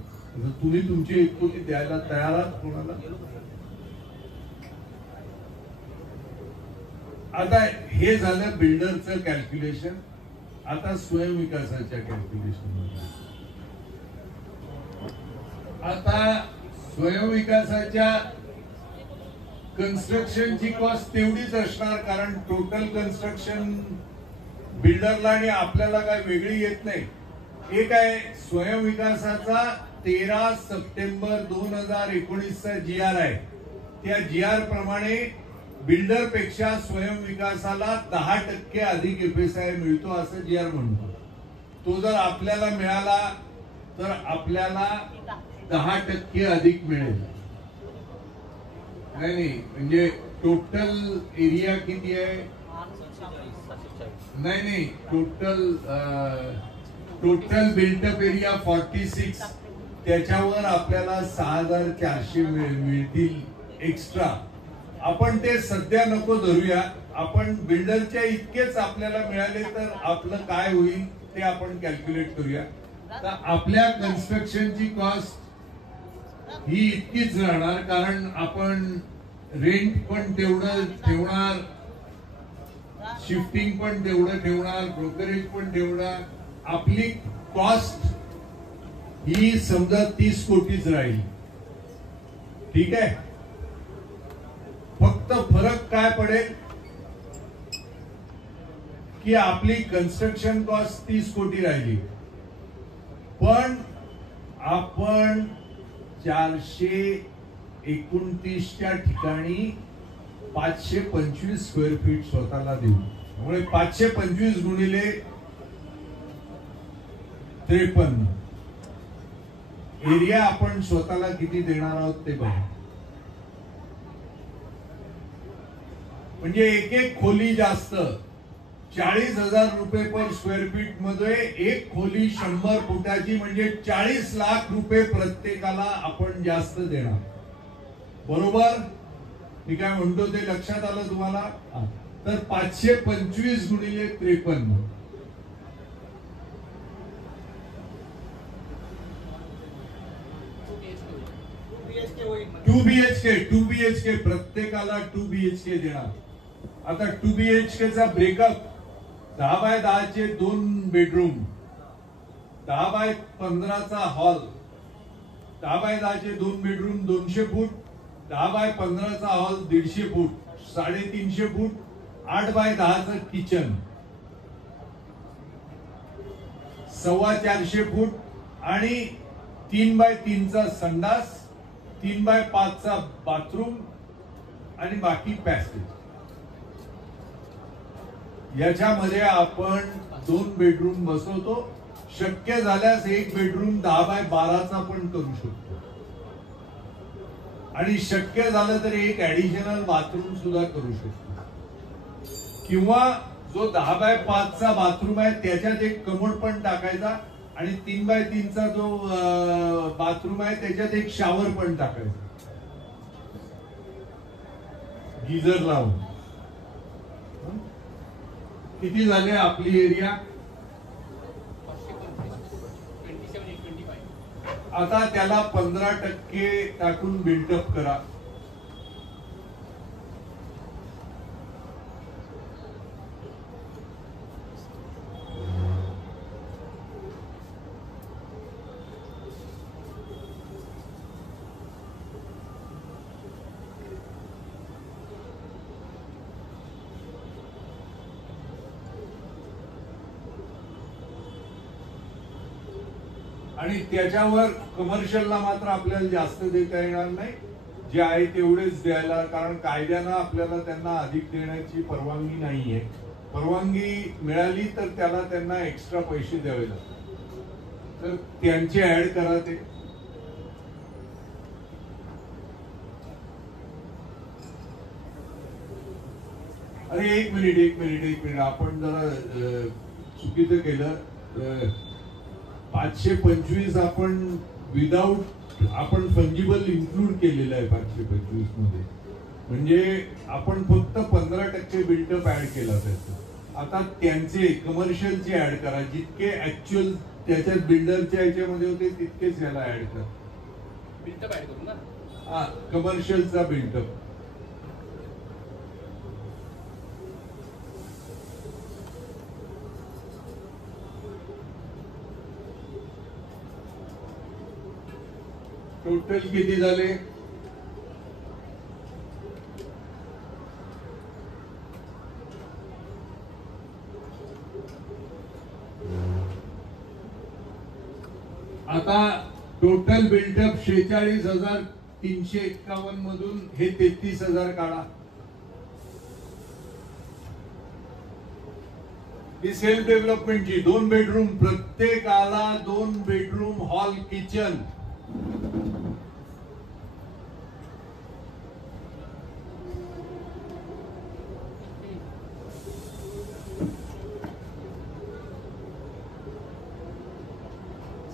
तुम्ही तुमचे 1 कोटी द्यायला तयार आहात कोणाला? आता हे झालं बिल्डरचं कॅल्क्युलेशन. आता स्वयंविकासाच्या कॅल्क्युलेशन. आता स्वयंविकासाच्या कन्स्ट्रक्शनची कॉस्ट तेवढीच असणार, कारण टोटल कन्स्ट्रक्शन बिल्डरला आणि आपल्याला काय वेगळी येत नाही. एक आहे स्वयंविकासाचा 13 सप्टेंबर 2019चा GR आहे. त्या GR प्रमाणे बिल्डर पेक्षा स्वयंविकासाला 10% अधिक FSI मिळतो असं GR म्हणतो. तो जर आपल्याला मिळाला तर आपल्याला 10% अधिक मिळेल. नाही म्हणजे टोटल एरिया किती आहे? नाही टोटल बिल्टअप एरिया 46. त्याच्यावर आपल्याला 6,400 मिळतील एक्स्ट्रा. आपण ते सध्या नको धरूया. आपण बिल्डरच्या इतकेच आपल्याला मिळाले तर आपलं काय होईल ते आपण कॅल्क्युलेट करूया. तर आपल्या कन्स्ट्रक्शनची कॉस्ट ही इतकीच राहणार, कारण आपण रेंट पण तेवढं ठेवणार, शिफ्टिंग पण तेवढं ठेवणार, ब्रोकरेज पण ठेवणार. आपली कॉस्ट ही समजा 30 कोटीच राहील. ठीक आहे. फक्त फरक काय पडेल की आपली कन्स्ट्रक्शन कॉस्ट 30 कोटी राहिली, पण आपण 429च्या ठिकाणी 525 स्क्वेअर फीट स्वतःला देऊ. त्यामुळे 525 गुणिले 53 एरिया आपण स्वतःला किती देणार आहोत ते बघा. म्हणजे एक खोली जास्त. 40,000 रुपये पर स्क्वेअर फीट मध्ये एक खोली 100 फुटाची म्हणजे 40 लाख रुपये प्रत्येकाला आपण जास्त देणार. बरोबर? मी काय म्हणतो ते लक्षात आलं तुम्हाला? तर 525 गुणिले 53 2 BHK प्रत्येकाला 2 BHK देणार. आता 2 BHK चा ब्रेकअप 10 बाय 10 चे 2 बेडरूम, 10 बाय 15चा हॉल, 10 बाय 10 चे 2 बेडरूम 200 फूट, 10 बाय 15चा हॉल 150 फूट, 350 फूट, 8 बाय 10चं किचन. 450 फूट आणि 3x3चा संडास, 3x5चा बाथरूम आणि बाकी पॅसेज. याच्यामध्ये आपण 2 बेडरूम बसवतो. शक्य झाल्यास 1 बेडरूम 10x12चा पण करू शकतो आणि शक्य झालं तर एक ऍडिशनल बाथरूम सुद्धा करू शकतो. किंवा जो 10x5चा बाथरूम आहे त्याच्यात एक कमोड पण टाकायचा आणि 3x3चा जो बाथरूम आहे त्याच्यात एक शॉवर पण टाकायचा गीझर लावून. किती झाले आपली एरिया? 27-25. आता त्याला 15% टाकून बिल्टअप करा. आणि त्याच्यावर कमर्शियलला मात्र आपल्याला जास्त देता येणार नाही. जे आहे तेवढेच द्यायला, कारण कायद्यानं आपल्याला त्यांना अधिक देण्याची परवानगी नाहीये. परवानगी मिळाली तर त्याला त्यांना एक्स्ट्रा पैसे द्यावे लागतात. तर त्यांचे ऍड करा ते. अरे एक मिनिट आपण जरा चुकीचं केलं. 525 आपण विदाऊट आपण फंजिबल इन्क्लूड केलेलं आहे 525 मध्ये. म्हणजे आपण फक्त 15% बिल्टअप ऍड केला त्याचा. आता त्यांचे कमर्शियलचे ऍड करा. जितके ऍक्च्युअल त्याच्यात बिल्डरच्या ह्याच्यामध्ये होते तितकेच याला ऍड करा. बिल्टअप ऍड करू ना. हा, कमर्शियलचा बिल्टअप. टोटल किती झाले? आता टोटल बिल्टअप 46,351 मधून हे 33,000 काढा. ही सेल्फ डेव्हलपमेंटची 2 बेडरूम, प्रत्येकाला 2 बेडरूम, हॉल, किचन.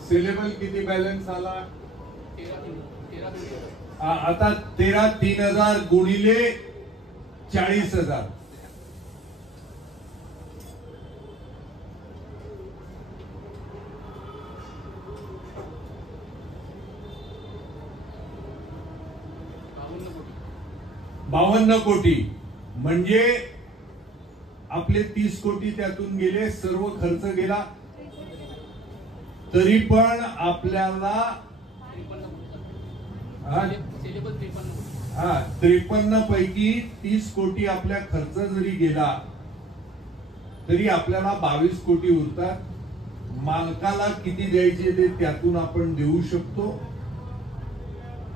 सेलेबल किती बॅलन्स आला? 13. आता 13,000 गुणिले 40,000. $52 कोटी. म्हणजे आपले 30 कोटी त्यातून गेले, सर्व खर्च गेला. तरी पण आपल्याला 53 पैकी 30 कोटी आपल्या खर्च जरी गेला तरी आपल्याला 22 कोटी उरतात. मालकाला किती द्यायचे ते त्यातून आपण देऊ शकतो.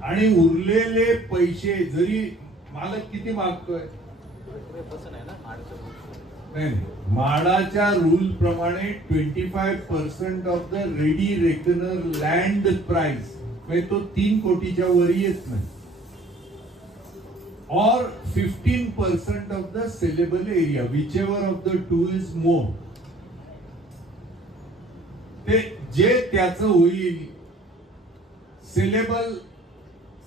आणि उरलेले पैसे जरी मालक किती मागतोय, नाही, म्हाडाच्या रूल प्रमाणे 25% of the ready reckoner land price, म्हणजे तो 3 कोटीच्या वर येत नाही. और 15% of the saleable area, which ever of the two is more. ते जे त्याचं होईल.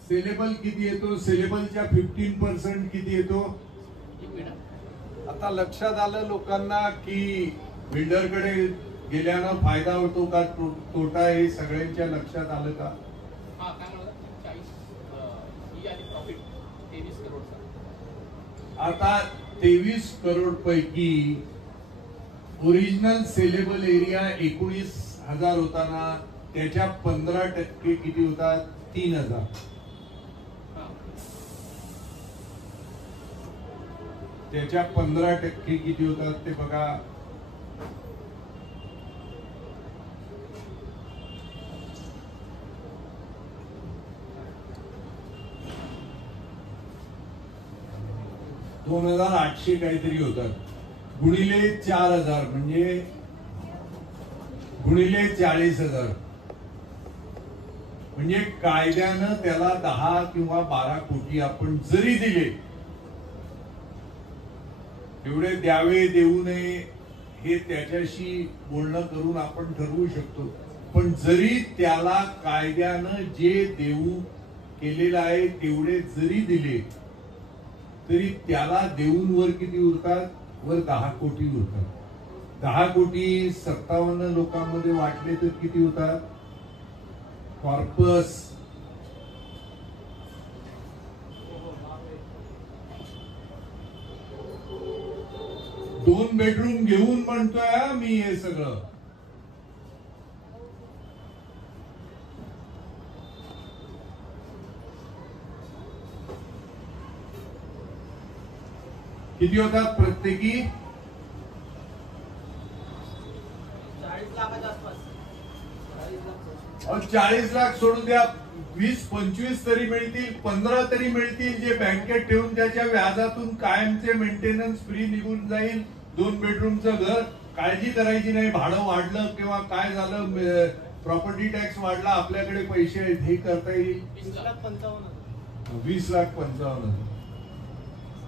सेलेबल किती येतो? सेलेबलच्या 15% किती येतो? आता लक्षात आलं लोकांना की बिल्डरकडे गेल्यानं फायदा होतो का तोटा, हे सगळ्यांच्या लक्षात आलं का? हा, काय म्हणतात 40 ही आली प्रॉफिट 23 करोडचा. आता 23 करोड पैकी ओरिजिनल सेलेबल एरिया 19,000 होताना त्याच्या 15% किती होतात? 3,000. त्याच्या 15% किती होतात ते बघा. 2800 काहीतरी होतात, गुणिले 4000 म्हणजे गुणिले 40,000, म्हणजे कायद्यानं त्याला 10 किंवा 12 कोटी आपण जरी दिले, एवढे द्यावे देऊ नये हे त्याच्याशी बोलणं करून आपण ठरवू शकतो. पण जरी त्याला कायद्यानं जे देऊ केलेलं आहे तेवढे जरी दिले तरी त्याला देऊन वर किती उरतात? वर 10 कोटी उरतात. 10 कोटी 57 लोकांमध्ये वाटले तर किती होतात? कॉर्पस 2 बेडरूम घेऊन म्हणतोय मी हे सगळं. किती होतात प्रत्येकी? 40 लाखाच्या आसपास. 40 लाख सोडून द्या, 20-25 तरी मिळतील, 15 तरी मिळतील, जे बँकेत ठेवून त्याच्या व्याजातून कायमचे मेंटेनन्स फ्री निघून जाईल. 2 बेडरूमचं घर, काळजी करायची नाही. भाडं वाढलं किंवा काय झालं, प्रॉपर्टी टॅक्स वाढला, आपल्याकडे पैसे आहेत, हे करता येईल. 20,55,000. 20,55,000.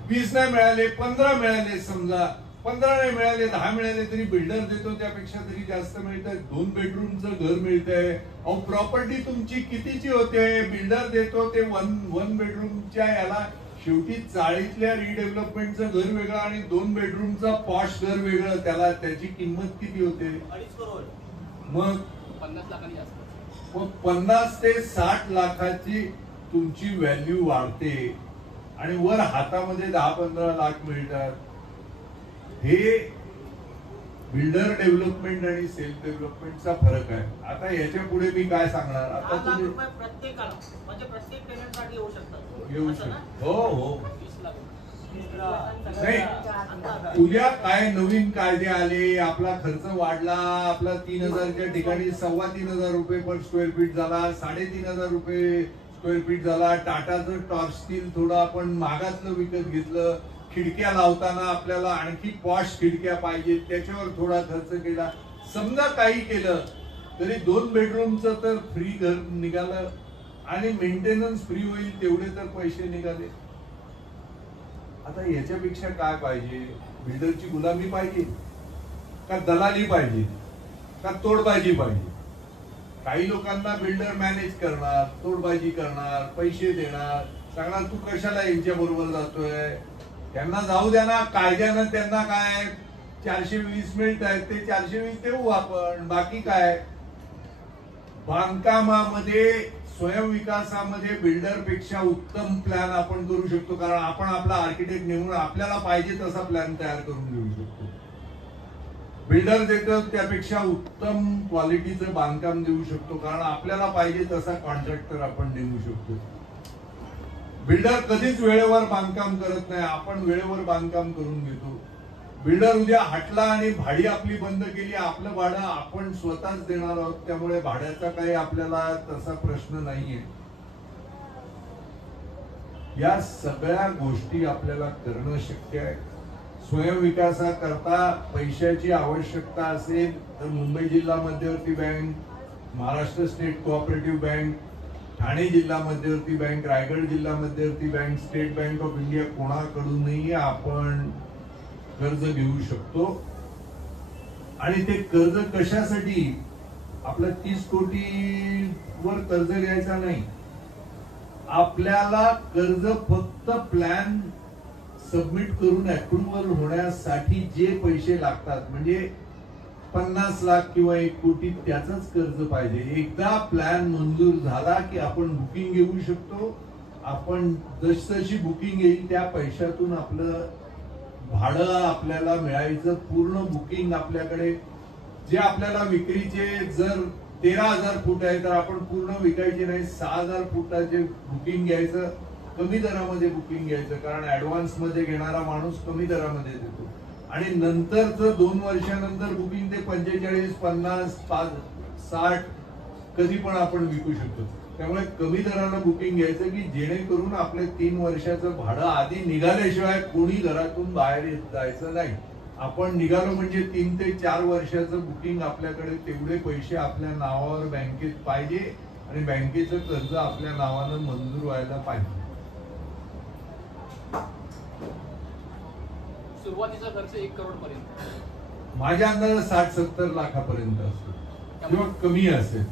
20 नाही मिळाले, 15 मिळाले, समजा 15 नाही मिळाले, 10 मिळाले तरी बिल्डर देतो त्यापेक्षा तरी जास्त मिळतंय. 2 बेडरूमचं घर मिळतंय. अहो प्रॉपर्टी तुमची कितीची होते, बिल्डर देतो ते 1 बेडरूमच्या याला. शेवटी चाळीतल्या रिडेव्हलपमेंटचं घर वेगळं आणि 2 बेडरूमचा पॉश घर वेगळं. त्याला त्याची किंमत किती होते? 2.5 करोड. मग 50 लाखांनी जास्त. मग 50 ते 60 लाखाची तुमची व्हॅल्यू वाढते आणि वर हातामध्ये 10-15 लाख मिळतात. हे बिल्डर डेव्हलपमेंट आणि सेल्फ डेव्हलपमेंटचा फरक आहे. आता याच्या पुढे मी काय सांगणार? आता 10 लाख तुम्ही रुपये प्रत्येकाला, म्हणजे प्रत्येक पेमेंटसाठी येऊ शकतात. येऊ असं ना? शकतो. हो 20 लाख. नाही, उद्या काय नवीन कायदे आले, आपला खर्च वाढला, आपला 3,000च्या ठिकाणी 3,25,000 रुपये पर स्क्वेअर फीट झाला, 3,500 रुपये स्क्वेअर फीट झाला. टाटाचं टॉर्च स्टील थोडं आपण महागातलं विकत घेतलं. खिडक्या लावताना आपल्याला आणखी पॉश खिडक्या पाहिजे, त्याच्यावर थोडा खर्च केला. समजा काही केलं तरी 2 बेडरूमचं तर फ्री घर निघालं आणि मेंटेनन्स फ्री होईल, तेवढे तर पैसे निघाले. आता याच्यापेक्षा काय पाहिजे? बिल्डरची गुलामी पाहिजे का दलाली पाहिजे का तोडबाजी पाहिजे? काही लोकांना बिल्डर मॅनेज करणार, तोडबाजी करणार, पैसे देणार, सांगणार तू कशाला यांच्या बरोबर जातोय. त्यांना जाऊ द्या ना, कायद्यानं त्यांना काय 420 मिनिट आहेत, ते 420 देऊ आपण, बाकी काय. बांधकामामध्ये स्वयंविकासामध्ये बिल्डर पेक्षा उत्तम प्लॅन आपण करू शकतो, कारण आपण आपला आर्किटेक्ट नेमून आपल्याला पाहिजे तसा प्लॅन तयार करून देऊ शकतो. बिल्डर देतो त्यापेक्षा उत्तम क्वालिटीचं बांधकाम देऊ शकतो, कारण आपल्याला पाहिजे तसा कॉन्ट्रॅक्टर आपण नेमू शकतो. बिल्डर कधीच वेळेवर बांधकाम करत नाही, आपण वेळेवर बांधकाम करून घेतो. बिल्डर उद्या हटला आणि भाडी आपली बंद केली, आपलं भाडं आपण स्वतःच देणार आहोत, त्यामुळे भाड्याचा काही आपल्याला तसा प्रश्न नाहीये. या सगळ्या गोष्टी आपल्याला करणं शक्य आहे. स्वयंविकासाकरता पैशाची आवश्यकता असेल तर मुंबई जिल्हा मध्यवर्ती bank, Maharashtra state cooperative bank, Thane जिल्हा मध्यवर्ती बँक, रायगड जिल्हा मध्यवर्ती bank, state bank of India कोणाकडूनही आपण कर्ज घेऊ शकतो. आणि ते कर्ज कशासाठी? आपलं 30 कोटी वर कर्ज घ्यायचा नाही. आपल्याला कर्ज फक्त प्लॅन सबमिट करून अप्रुव्हल होण्यासाठी जे पैसे लागतात, म्हणजे 50 लाख किंवा 1 कोटी त्याचंच कर्ज पाहिजे. एकदा प्लॅन मंजूर झाला की आपण बुकिंग घेऊ शकतो. आपण जशी बुकिंग येईल त्या पैशातून आपलं भाडं आपल्याला मिळायचं. पूर्ण बुकिंग आपल्याकडे, जे आपल्याला विक्रीचे जर 13,000 फूट आहे तर आपण पूर्ण विकायचे नाही, 6,000 फुटाचे बुकिंग घ्यायचं, कमी दरामध्ये बुकिंग घ्यायचं, कारण ऍडव्हान्स मध्ये घेणारा माणूस कमी दरामध्ये देतो. आणि नंतरच 2 वर्षानंतर बुकिंग ते 45, 50, 60 कधी पण आपण विकू शकतो. त्यामुळे कमी दरानं बुकिंग घ्यायचं की जेणेकरून आपले 3 वर्षाचं भाडं आधी निघाल्याशिवाय कोणी घरातून बाहेर जायचं नाही. आपण निघालो म्हणजे 3 ते 4 वर्षाचं बुकिंग आपल्याकडे तेवढे पैसे आपल्या नावावर बँकेत पाहिजे आणि बँकेचं कर्ज आपल्या नावानं मंजूर व्हायला पाहिजे. सुरुवातीचा खर्च 1 करोड पर्यंत माझ्या अंदाजात 60-70 लाखापर्यंत असतो किंवा कमी असेल.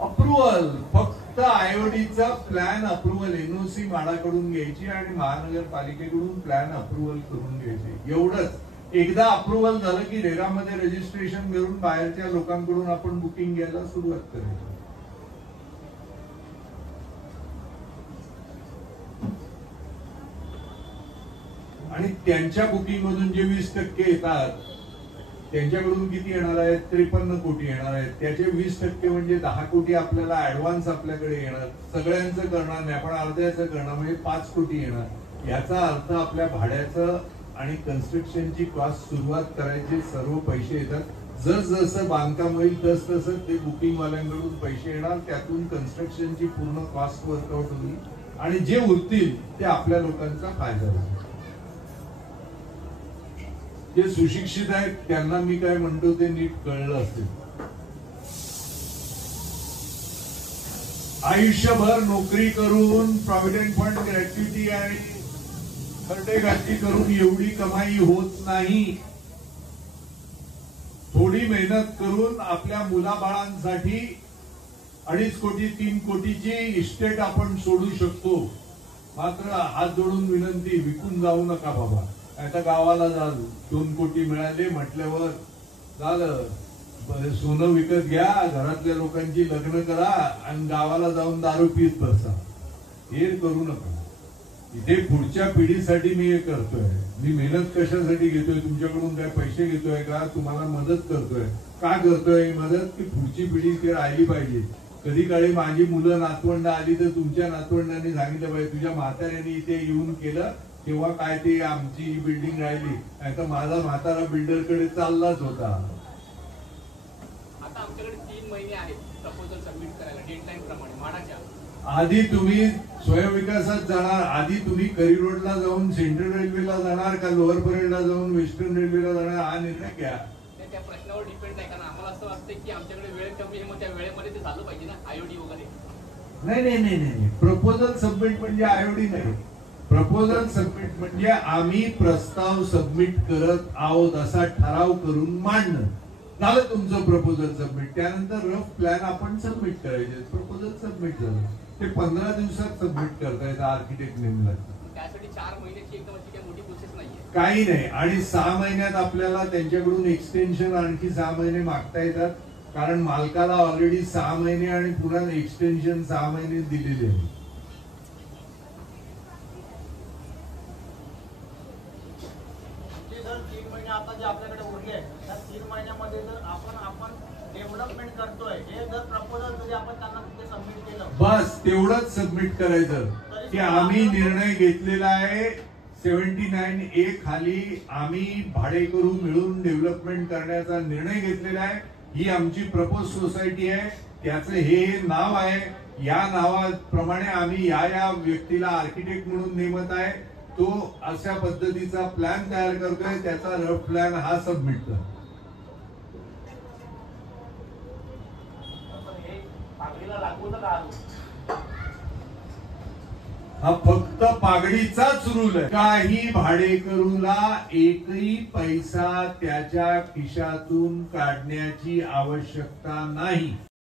अप्रुव्हल फक्त आयओडीचा प्लॅन अप्रुव्हल एनओसी म्हाडाकडून घ्यायची आणि महानगरपालिकेकडून प्लॅन अप्रुव्हल करून घ्यायचे एवढंच. एकदा अप्रुव्हल झालं की रेरामध्ये रजिस्ट्रेशन करून बाहेरच्या लोकांकडून आपण बुकिंग घ्यायला सुरुवात करायची. आणि त्यांच्या बुकिंग मधून जे 20% येतात त्यांच्याकडून किती येणार आहेत? 53 कोटी येणार आहेत. त्याचे 20% म्हणजे 10 कोटी आपल्याला ऍडव्हान्स आपल्याकडे येणार. सगळ्यांचं करणार नाही, आपण अर्ध्याचं करणार म्हणजे 5 कोटी येणार. याचा अर्थ आपल्या भाड्याचं आणि कन्स्ट्रक्शनची कॉस्ट सुरुवात करायचे सर्व पैसे येतात. जसं बांधकाम होईल तसं ते बुकिंग वाल्यांकडून पैसे येणार. त्यातून कन्स्ट्रक्शनची पूर्ण कॉस्ट वर्कआउट होईल आणि जे उरतील ते आपल्या लोकांचा फायदा होईल. जे सुशिक्षित आहेत त्यांना मी काय म्हणतो ते नीट कळलं असेल. आयुष्यभर नोकरी करून प्रॉव्हिडंट फंड ग्रॅच्युटी आणि खर्डेगाठी करून एवढी कमाई होत नाही. थोडी मेहनत करून आपल्या मुलाबाळांसाठी 2.5 कोटी 3 कोटीची इस्टेट आपण सोडू शकतो. मात्र हात जोडून विनंती, विकून जाऊ नका बाबा. आता गावाला जाल 2 कोटी मिळाले म्हटल्यावर झालं, सोनं विकत घ्या, घरातल्या लोकांची लग्न करा आणि गावाला जाऊन दारू पीत बसा. हे करू नका. इथे पुढच्या पिढीसाठी मी हे करतोय. मी मेहनत कशासाठी घेतोय? तुमच्याकडून काय पैसे घेतोय का? तुम्हाला मदत करतोय. का करतोय मदत? की पुढची पिढी इथे राहिली पाहिजे. कधी काळी माझी मुलं नातवंड आली तर तुमच्या नातवंडांनी सांगितलं पाहिजे तुझ्या म्हाताऱ्यांनी इथे येऊन केलं तेव्हा काय ते आमची बिल्डिंग राहिली. नाही तर माझा म्हातारा बिल्डरकडे चाललाच होता. आता आमच्याकडे 3 महिने आहेत प्रपोजल सबमिट करायला डेडलाईन प्रमाणे म्हाडाच्या. आधी तुम्ही स्वयंविकासात जाणार, आधी तुम्ही करी रोडला जाऊन सेंट्रल रेल्वेला जाणार का लोअर परेडला जाऊन वेस्टर्न रेल्वेला जाणार हा निर्णय घ्या. त्या प्रश्नावर डिपेंड आहे. कारण आम्हाला असं वाटतं की आमच्याकडे वेळ कमी आहे, मग त्या वेळेमध्ये ते झालं पाहिजे ना आयओडी वगैरे. नाही. प्रपोजल सबमिट म्हणजे आयओडी नाही. प्रपोजल सबमिट म्हणजे आम्ही प्रस्ताव सबमिट करत आहोत असा ठराव करून मांडणं. झालं तुमचं प्रपोजल सबमिट. त्यानंतर रफ प्लॅन आपण सबमिट करायचे. प्रपोजल सबमिट झालं ते 15 दिवसात सबमिट करता येतं आर्किटेक्ट नेमला. त्यासाठी 4 महिन्याची एकदम अशी काही मोठी प्रोसेस नाहीये. काही नाही. आणि 6 महिन्यात आपल्याला त्यांच्याकडून एक्सटेन्शन आणखी 6 महिने मागता येतात. कारण मालकाला ऑलरेडी 6 महिने आणि पुन्हा एक्सटेन्शन 6 महिने दिलेले आहे. आता जे आपल्याकडे उरले त्या 3 महिन्यामध्ये जर आपण डेव्हलपमेंट करतोय हे जर प्रपोजल जरी आपण त्यांना तिथे सबमिट केलं बस तेवढंच सबमिट करायचं की आम्ही निर्णय घेतलेला आहे 79A खाली आम्ही भाडेकरू मिळून डेव्हलपमेंट करण्याचा निर्णय घेतलेला आहे. ही आमची प्रपोज सोसायटी आहे, त्याचं हे नाव आहे. या नावाप्रमाणे आम्ही या व्यक्तीला आर्किटेक्ट म्हणून नेमत आहे. तो अशा पद्धतीचा प्लॅन तयार करतोय. त्याचा रफ प्लॅन हा सबमिट कर. हा फक्त पागडीचाच रूल आहे. काही भाडेकरूला एकही पैसा त्याच्या खिशातून काढण्याची आवश्यकता नाही.